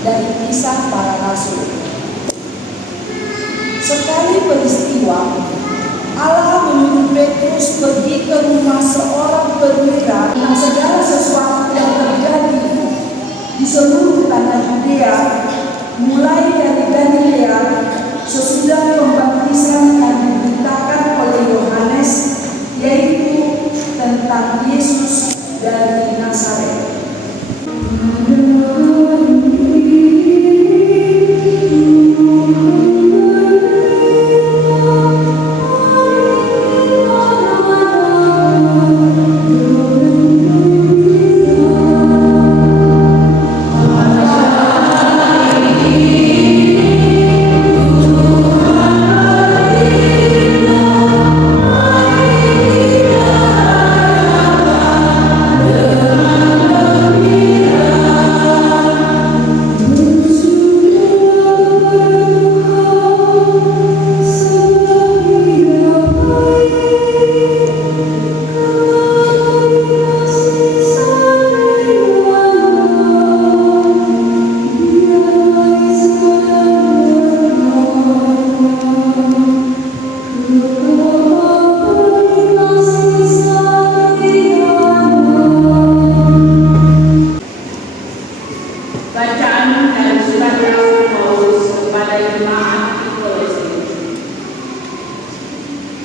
dari Kisah Para Rasul. Sekali peristiwa, Allah menyuruh Petrus pergi ke rumah seorang perwira yang segala sesuatu yang terjadi di seluruh tanah Yudea, mulai dari Galilea sesudah pembaptisan yang diberitakan oleh Yohanes, yaitu tentang Yesus dari Nazaret.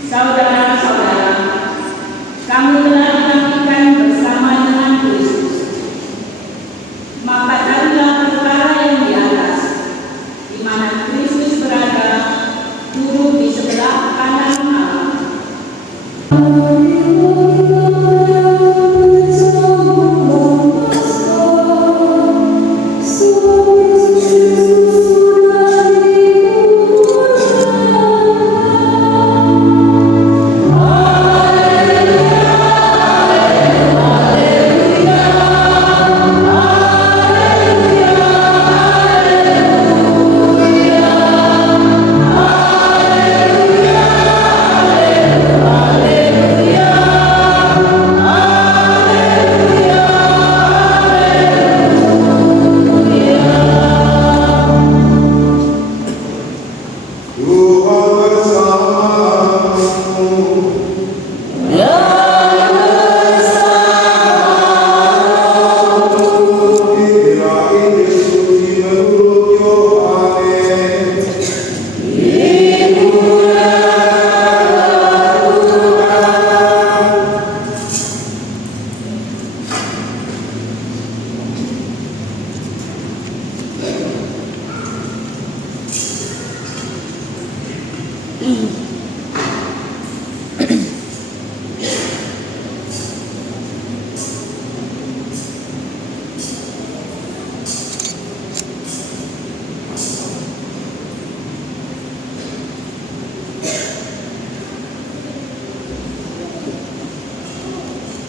Saudara-saudara, kamu telah dinantikan bersama dengan Kristus. Maka carilah perkara yang di atas, di mana Kristus berada, duduk di sebelah kanan Allah.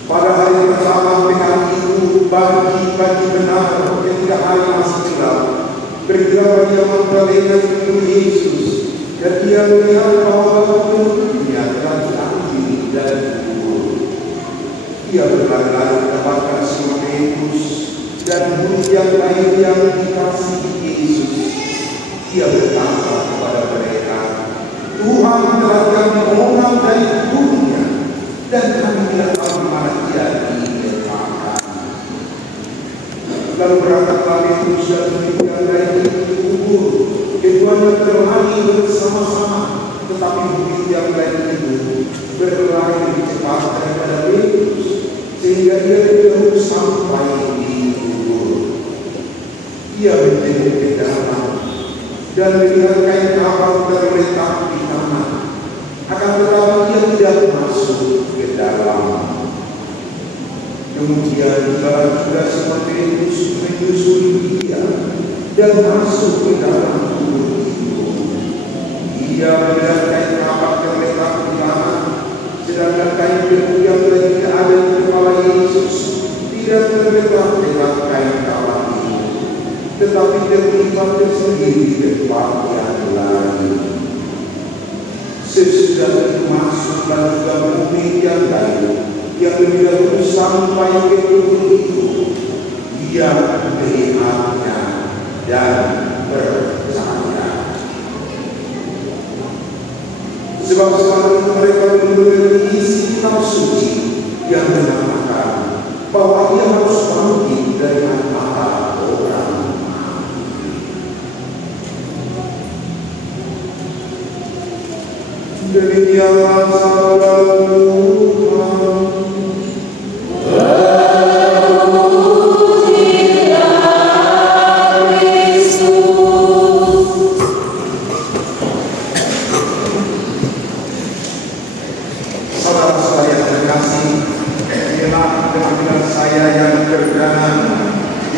Pada hari pertama dengan itu, pagi benar ketika hari masih gelap, bergerak Maria Magdalena menemui Yesus, dan dia melihat bahwa batu-batunya telah diambil dari kubur. Ia berlari-lari mendapatkan Simon Petrus dan murid yang lain yang dikasihi Yesus. Ia berkata kepada mereka, Tuhan telah diambil orang dari kuburnya, dan kami tidak tahu di mana ia diletakkan. Lalu berangkatlah Petrus dan murid yang lain ke kubur. Keduanya berlari bersama-sama, tetapi murid yang lain itu berlari lebih cepat daripada Petrus, sehingga ia jauh sampai di kubur. Ia menjenguk ke dalam dan melihat kain kafan terletak di tanah. Akan tetapi ia tidak masuk ke dalam. Kemudian juga Simon Petrus menyusuri dia dan masuk ke dalam kubur itu. Ia melihat kain kafan terletak di tanah, sedangkan kain belu yang lagi ada di kepala Yesus tidak terletak dengan kain kafan itu, tetapi terlipat tersendiri di tempat yang lain. Sesudah itu masuklah juga murid yang lain yang lebih dahulu sampai ke kubur itu. Ia melihatnya dan bersahaja. Sebab selama itu mereka benar-benar isi kitab suci yang menamakan bahwa ia harus bangkit dari antara orang mati. Demikianlah sabda Tuhan.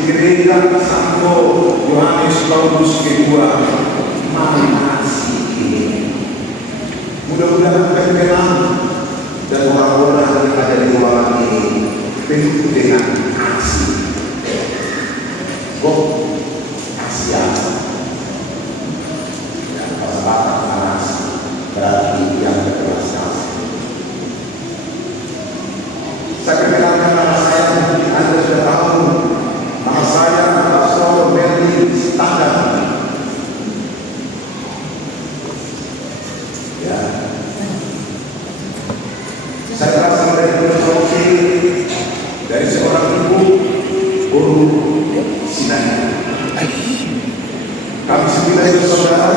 Gereja Santo Yohanes Paulus kedua masih ini. Mudah-mudahan berkenan dan orang-orang yang ada di ruangan ini penuh dengan kasih. Kasihan dan kesempatan panas berarti yang berkelas kasih. Saya kenalkan nama saya, mungkin Anda sudah tahu. Nama saya adalah Saudara Melvin Standar. Ya. Saya berasal dari Sulawesi, dari seorang ibu guru Sinai. Kami 9 bersaudara,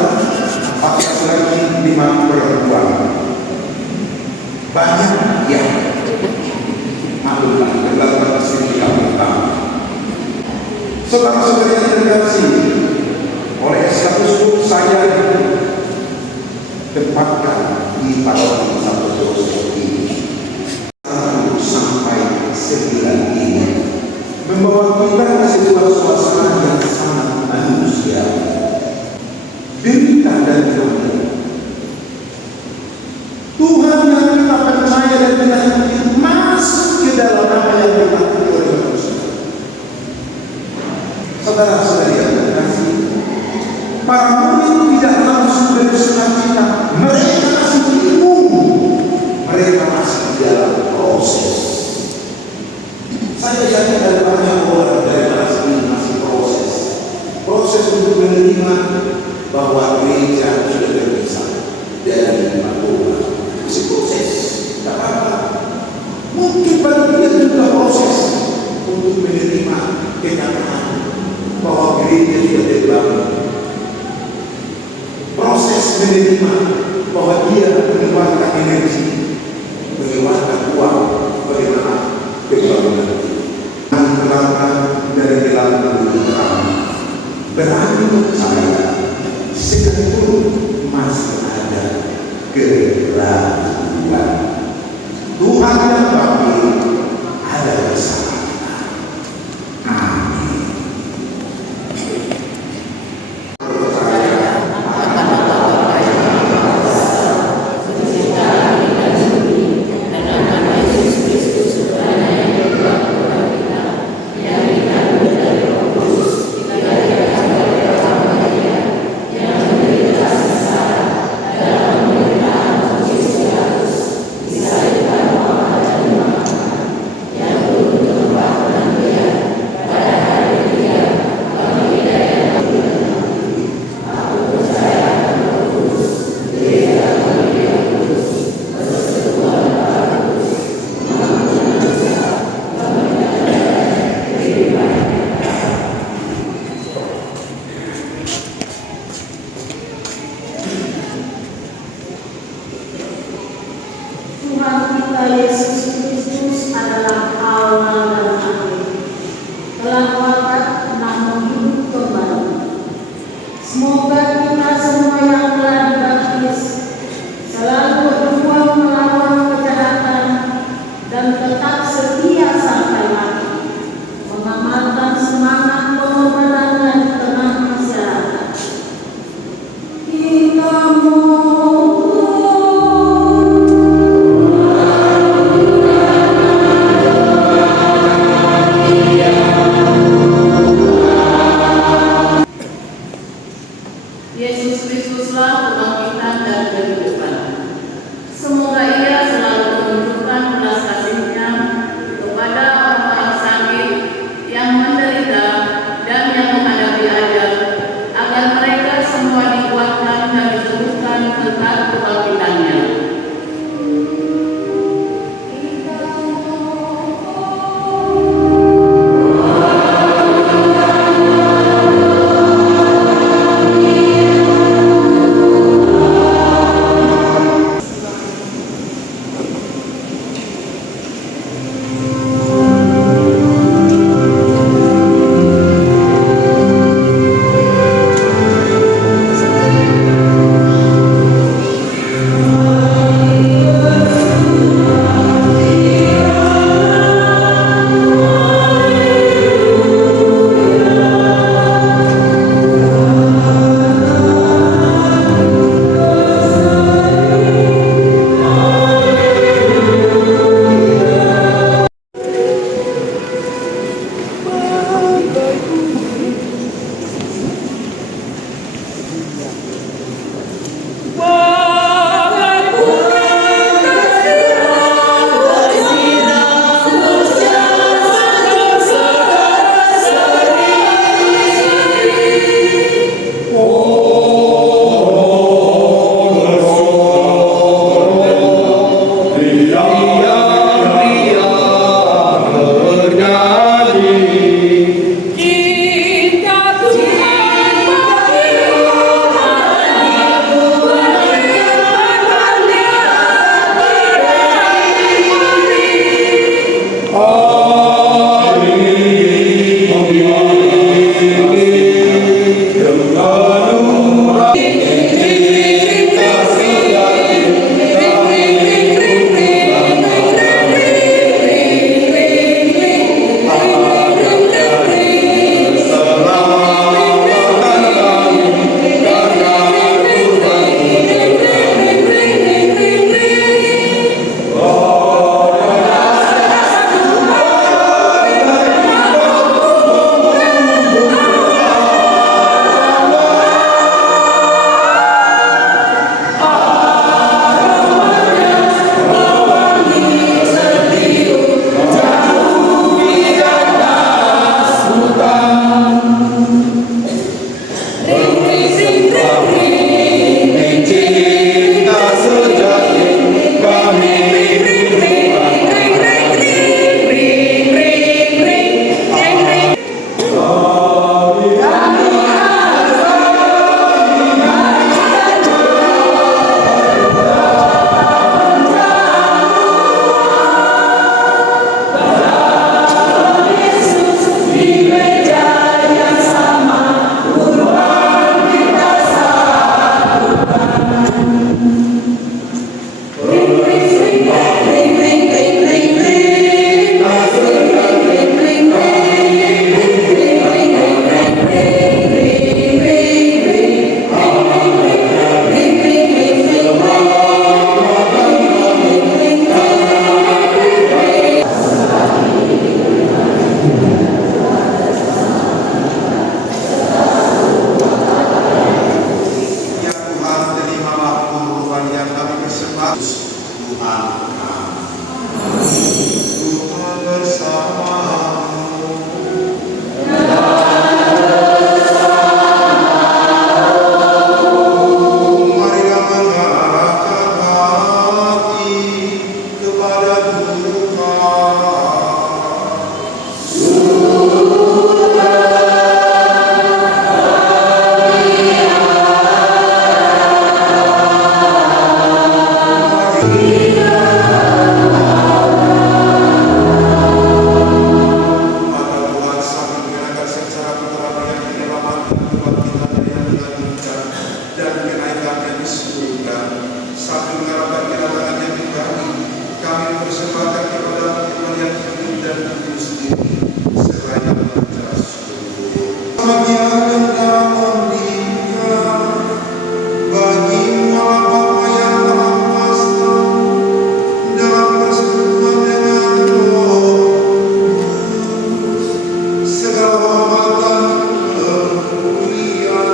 4 laki-laki, 5 perempuan. Banyak yang alhamdulillah dalam sini kami tahu. Saudara-saudara yang terkasih, oleh statusku saya tempatkan di paroki Santo Yosef ini 1 sampai 9 ini membawa kita ke sebuah suasana yang sangat manusiawi. Berita dan Tuhan. Tuhan yang kita percaya dan kita yakini masuk ke dalam apa yang dilakukan oleh manusia. Saudara-saudari yang terkasih, para murid tidak langsung bersukacita. Mereka masih bingung. Mereka masih dalam proses. Saya yakin ada banyak orang dari ini masih proses. Proses untuk menerima bahwa gereja sudah terpisah dari Tuhan. Masih proses. Tidak apa-apa. Mungkin pada dia juga proses untuk menerima kenyataan bahwa gereja sudah dibangun. Proses menerima bahwa dia mengeluarkan energi, mengeluarkan uang, bagaimana pembangunan itu. Mengeluarkan dari dalam kehidupan. Berani percaya sekalipun masih ada keraguan. Tuhan yang bangkit ada bersama kita. Amin. benar kebangkitannya. Segala hormatan kemuliaan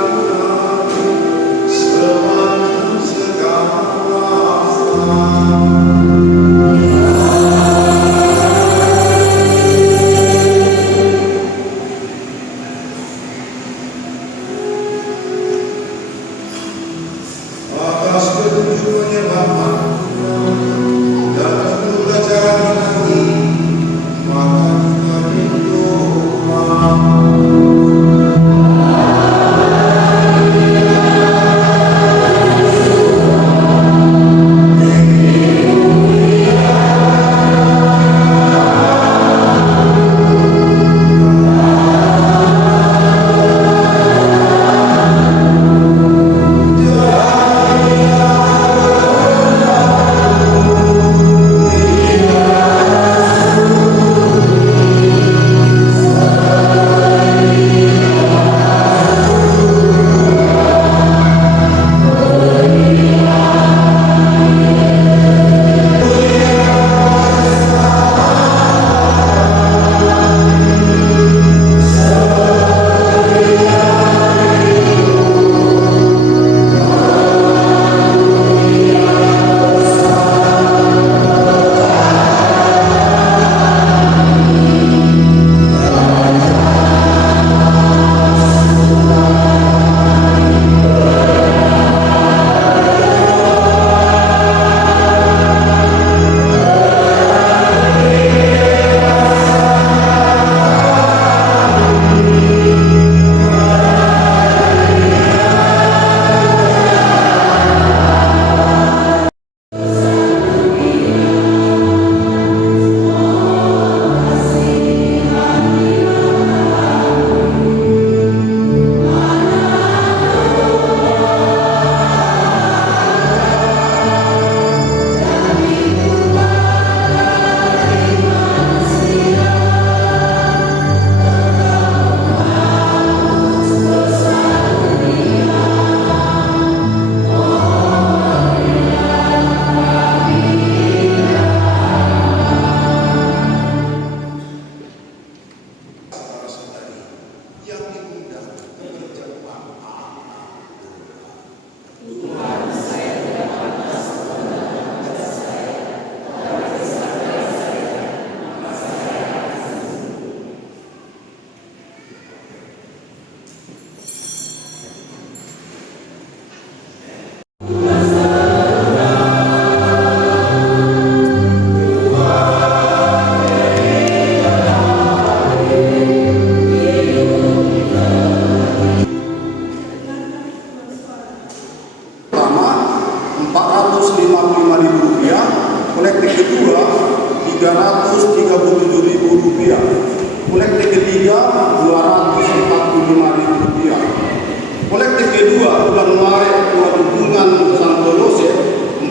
kedua bulan Maret dukungan Santo Yosef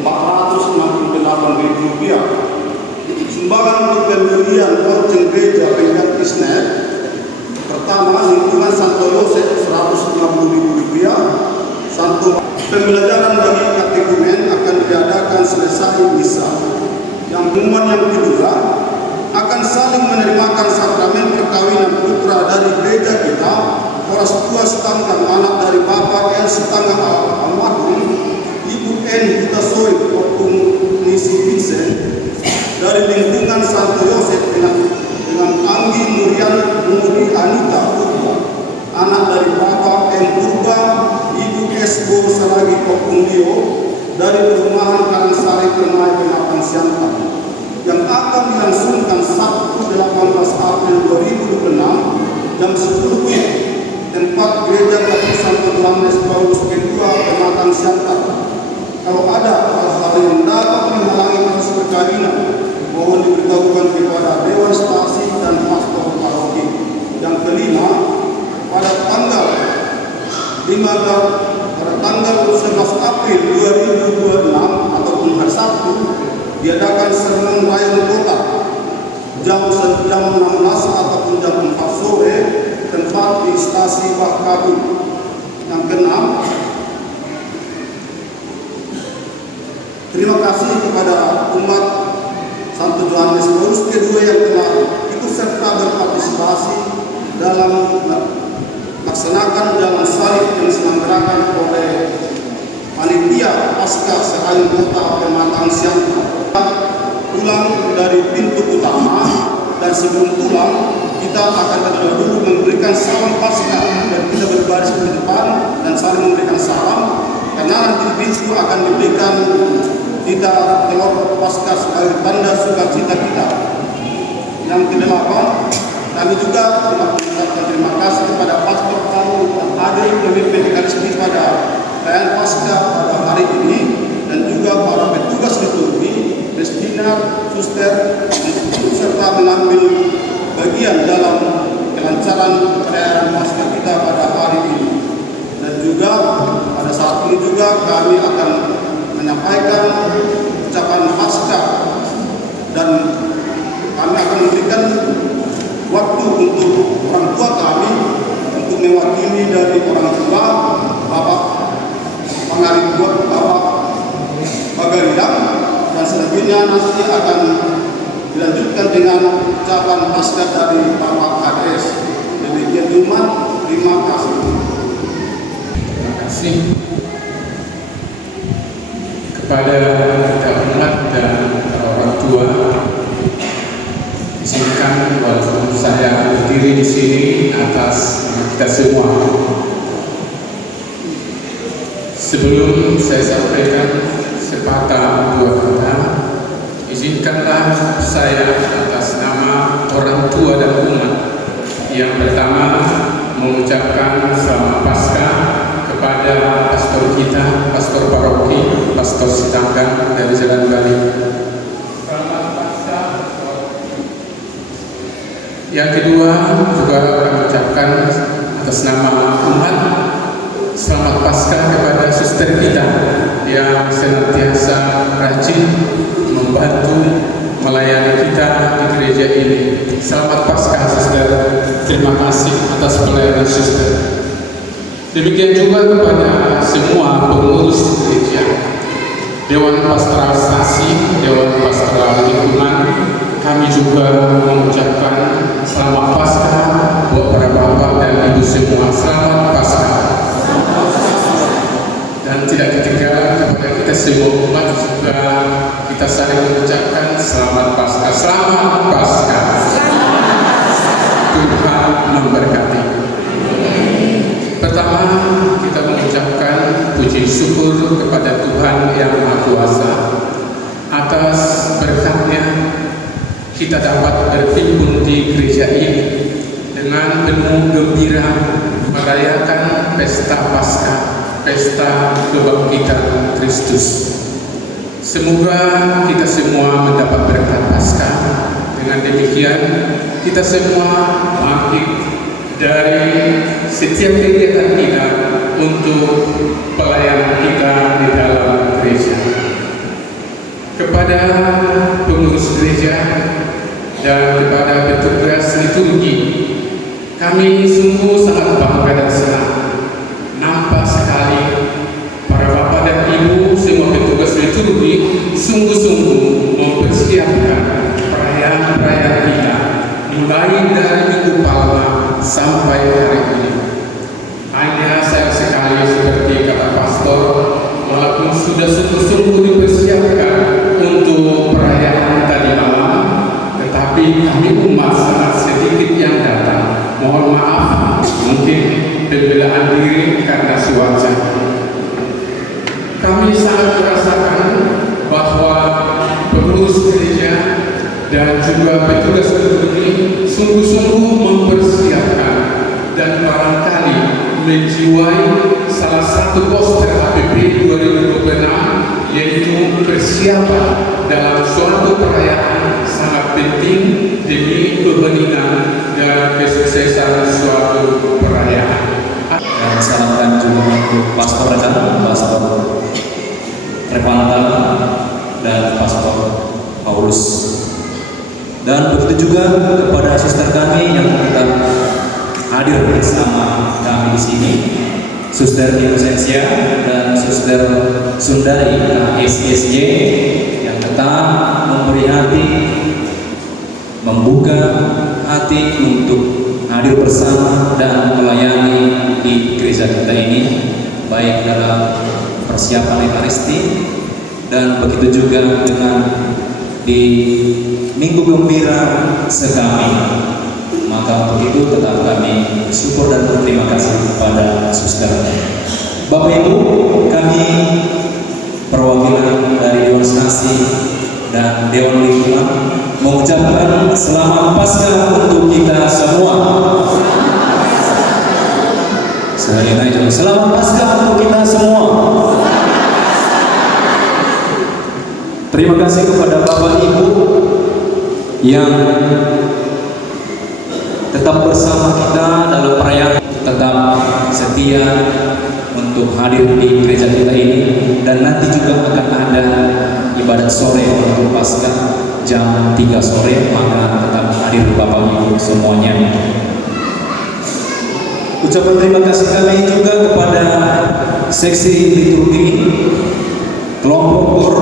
Rp468.000. Sumbangan untuk pembelian loceng gereja Penggat Isnet. Pertama, lingkungan Santo Yosef Rp150.000. Santo pembelajaran bagi katekumen akan diadakan selesai misa. Yang pengumuman yang kedua akan saling menerimakan sakramen perkawinan putra dari gereja kita, orang tua setanggang anak dari Bapak L setanggang almarhum Ibu N Hutasoi Kopung Nisi Vincent dari lingkungan Santo Yosef dengan Anggi Muri Anita Purba, anak dari Bapak M Purba Ibu Esbo Salagi Kopung Lio dari perumahan Karangsari Permai Pematang Siantar, yang akan dilangsungkan Sabtu 18 April 2026 jam 10 WIB, tempat gereja Katolik Santo Yohanes Paulus kedua Pematang Siantar. Kalau ada hal-hal yang dapat menghalangi proses perkawinan, mohon diberitahukan kepada Dewan Stasi dan Pastor Paroki. Yang kelima, pada tanggal 11 April 2026 ataupun hari Sabtu diadakan sermon layan kota jam 16 ataupun jam 4 sore, tempat di stasi Bakabu. Yang keenam, terima kasih kepada umat Santo Yohanes Paulus kedua yang telah ikut serta berpartisipasi dalam melaksanakan jalan salib yang diselenggarakan oleh panitia Paskah Sehain Kota Pematang Siantar. Pulang dari pintu utama, dan sebelum pulang kita akan terlebih dahulu memberikan salam Paskah, dan kita berbaris di depan dan saling memberikan salam, karena nanti di pintu akan diberikan kita telur Paskah sebagai tanda sukacita kita. Yang kedelapan, kami juga mengucapkan terima kasih kepada Pastor Paul dan hadir memimpin Ekaristi pada perayaan Paskah pada hari ini, dan juga para petugas liturgi, Kristina, Suster, untuk serta mengambil bagian dalam kelancaran perayaan Paskah kita pada hari ini. Dan juga pada saat ini juga kami akan menyampaikan ucapan Paskah, dan kami akan memberikan waktu untuk orang tua kami untuk mewakili dari orang tua Bapak Pangarip Bapak Bagariang, dan selanjutnya nanti akan dilanjutkan dengan ucapan Paskah dari Bapak Kades. Demikian umat, terima kasih. Terima kasih kepada kita umat dan orang tua. Izinkan walaupun saya berdiri di sini atas nama kita semua, sebelum saya sampaikan sepatah dua kata, izinkanlah saya atas nama orang tua dan umat yang pertama mengucapkan selamat Paskah kepada pastor kita, pastor paroki, pastor Sitanggang dari Jalan Bali. Selamat Paskah. Yang kedua juga mengucapkan atas nama umat selamat Paskah kepada suster kita yang senantiasa rajin membantu melayani kita di gereja ini. Selamat Paskah suster, terima kasih atas pelayanan suster. Demikian juga kepada semua pengurus gereja, Dewan Pastoral Stasi, Dewan Pastoral Lingkungan, kami juga mengucapkan selamat Paskah buat para bapak dan ibu semua. Selamat Paskah. Dan tidak ketinggalan kepada kita semua umat juga kita saling mengucapkan selamat Paskah. Selamat Paskah. Tuhan memberkati. Pertama, kita mengucapkan puji syukur kepada Tuhan yang Maha Kuasa atas berkatnya kita dapat berhimpun di gereja ini dengan penuh gembira merayakan pesta Paskah, pesta kebangkitan Kristus. Semoga kita semua mendapat berkat Paskah. Dengan demikian kita semua bangkit dari setiap kegiatan kita untuk pelayanan kita di dalam gereja. Kepada pengurus gereja dan kepada petugas liturgi, kami sungguh sangat bangga dan senang nampak sekali para bapak dan ibu semua petugas liturgi sungguh-sungguh mempersiapkan perayaan-perayaan kita mulai dari Minggu Palma sampai hari ini. Hanya sayang sekali seperti kata pastor, walaupun sudah sungguh-sungguh dipersiapkan untuk perayaan tadi malam, tetapi kami umat sangat sedikit yang datang. Mohon maaf, mungkin pembelaan diri karena cuaca. Kami sangat merasakan bahwa pengurus gereja dan juga petugas liturgi sungguh-sungguh mempersiapkan dan barangkali menjiwai salah satu poster APP 2026, yaitu persiapan dalam suatu perayaan sangat penting demi kebeningan dan kesuksesan suatu perayaan. Dan salamkan juga untuk Pastor Revanta dan Pastor Paulus. Dan begitu juga kepada suster kami yang tetap hadir bersama kami di sini, Suster Inosensia dan Suster Sundari SSJ yang tetap memberi hati, membuka hati untuk hadir bersama dan melayani di gereja kita ini, baik dalam persiapan Ekaristi dan begitu juga dengan di Minggu Gembira Sekami. Maka begitu tetap kami bersyukur dan berterima kasih kepada suster. Bapak Ibu, kami perwakilan dari Dewan Stasi dan Dewan Lingkungan mengucapkan selamat Paskah untuk kita semua. Sekali lagi, selamat Paskah untuk kita semua. Terima kasih kepada Bapak Ibu yang tetap bersama kita dalam perayaan, tetap setia untuk hadir di gereja kita ini, dan nanti juga akan ada ibadat sore untuk Paskah jam 3 sore, maka tetap hadir Bapak Ibu semuanya. Ucapan terima kasih kami juga kepada seksi liturgi kelompok KOR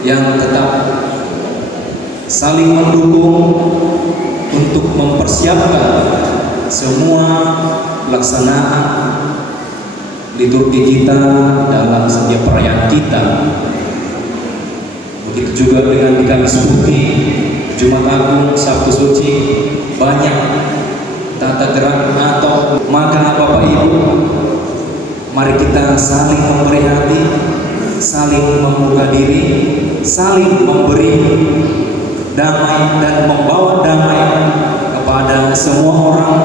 yang tetap saling mendukung untuk mempersiapkan semua pelaksanaan liturgi kita dalam setiap perayaan kita. Begitu juga dengan di Kamis Putih, Jumat Agung, Sabtu Suci, banyak tata gerak atau maka Bapak Ibu, mari kita saling memberi hati, saling membuka diri, saling memberi damai dan membawa damai kepada semua orang,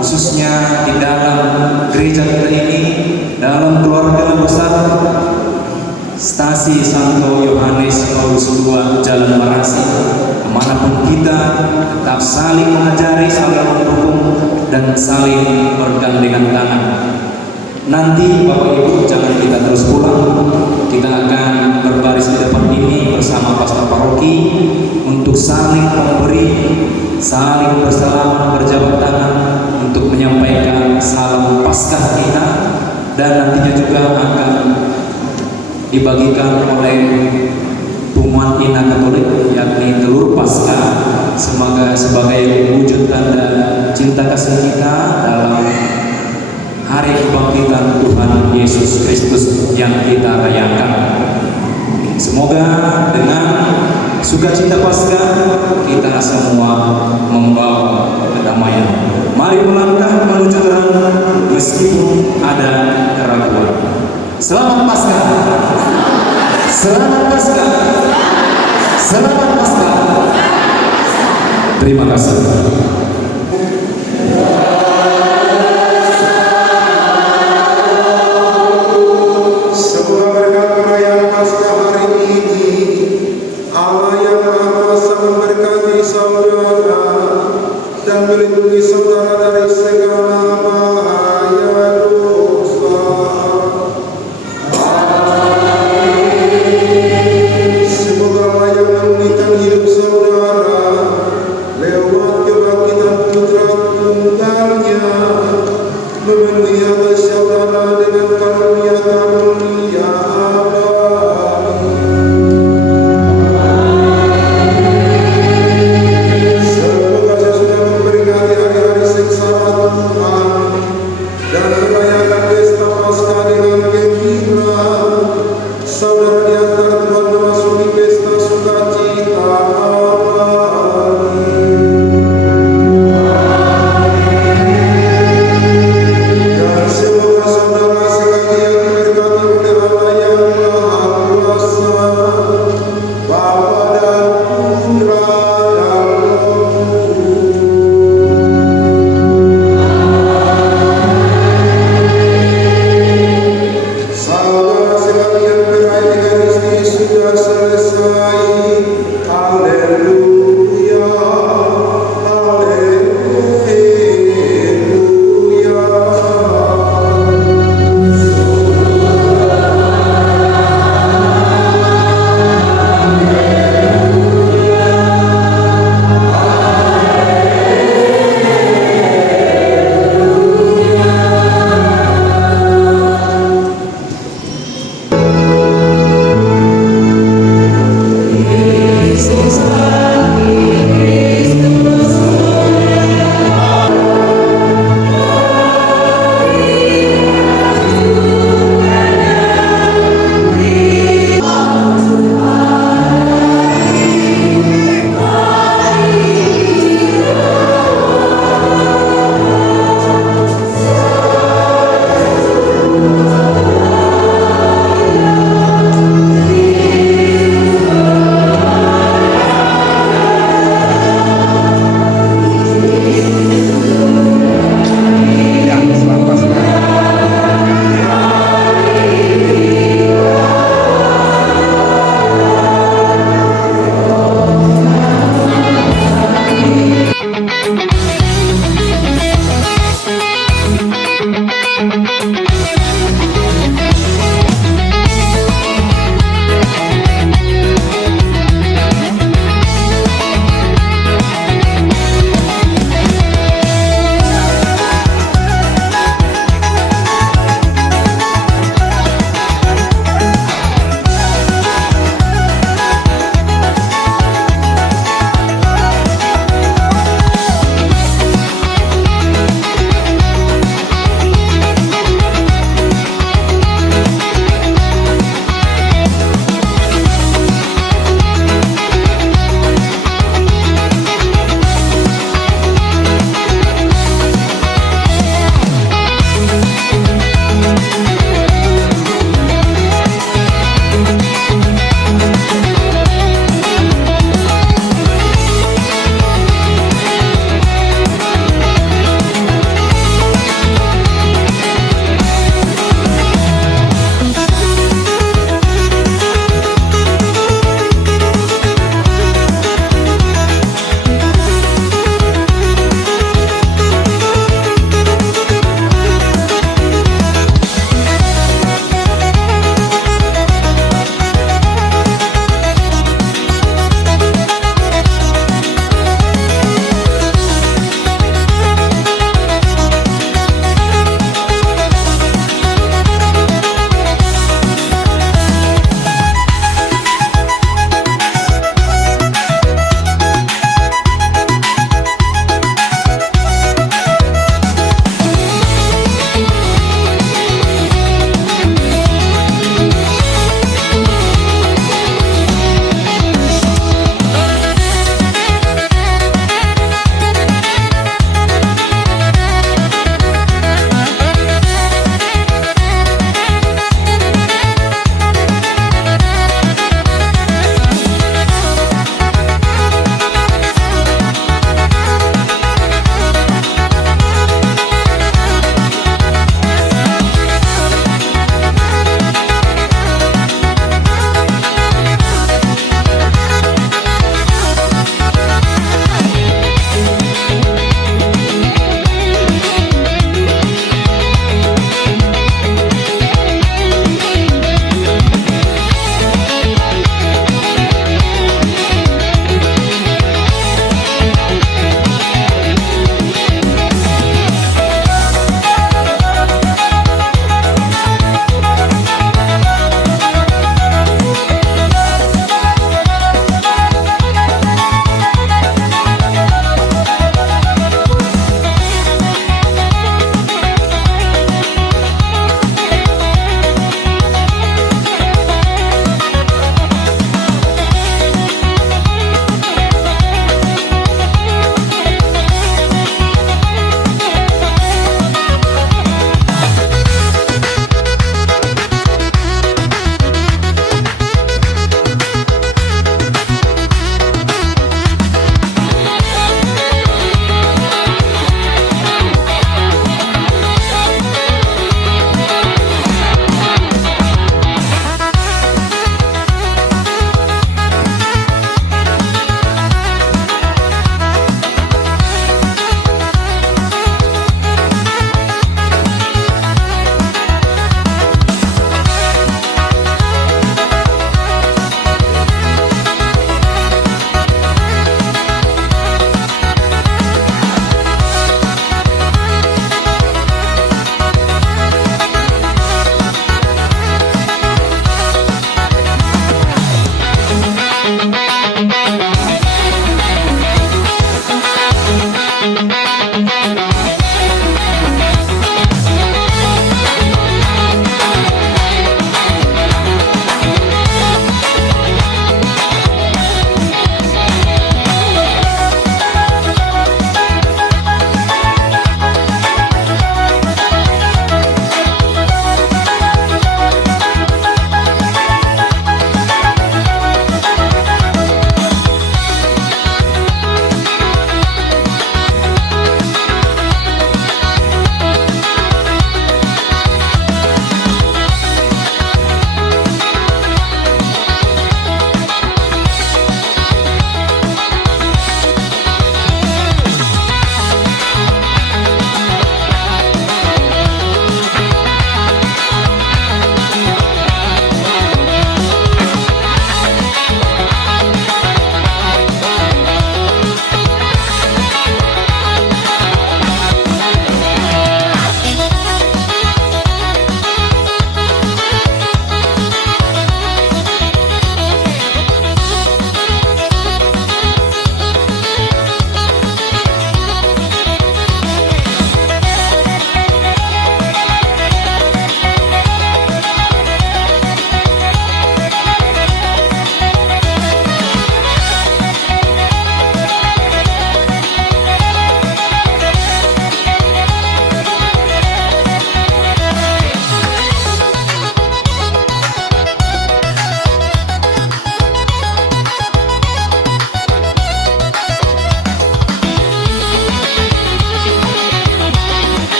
khususnya di dalam gereja kita ini, dalam keluarga besar Stasi Santo Yohanes Paulus II Jalan Marasi. Kemanapun kita, tetap saling mengajari, saling mendukung, dan saling bergandengan tangan. Nanti Bapak Ibu jangan kita terus pulang, kita akan berbaris di depan ini bersama pastor paroki untuk saling memberi, saling bersalaman, berjabat tangan untuk menyampaikan salam Paskah kita, dan nantinya juga akan dibagikan oleh Pumuan Ina Katolik, yakni telur Paskah, sebagai wujud tanda cinta kasih kita dalam hari kebangkitan Tuhan Yesus Kristus yang kita rayakan. Semoga dengan sukacita Paskah kita semua membawa kedamaian. Mari melangkah menuju terang meskipun ada keraguan. Selamat Paskah. Selamat Paskah. Selamat Paskah. Terima kasih. Semoga berkat perayaan Paskah hari ini, Allah yang Maha Kuasa memberkati saudara dan melindungi saudara dari segala bahaya dosa. memenuhi hamba saudara dengan karunia abadi. Semoga sesudah memperingati hari-hari sengsara Tuhan dan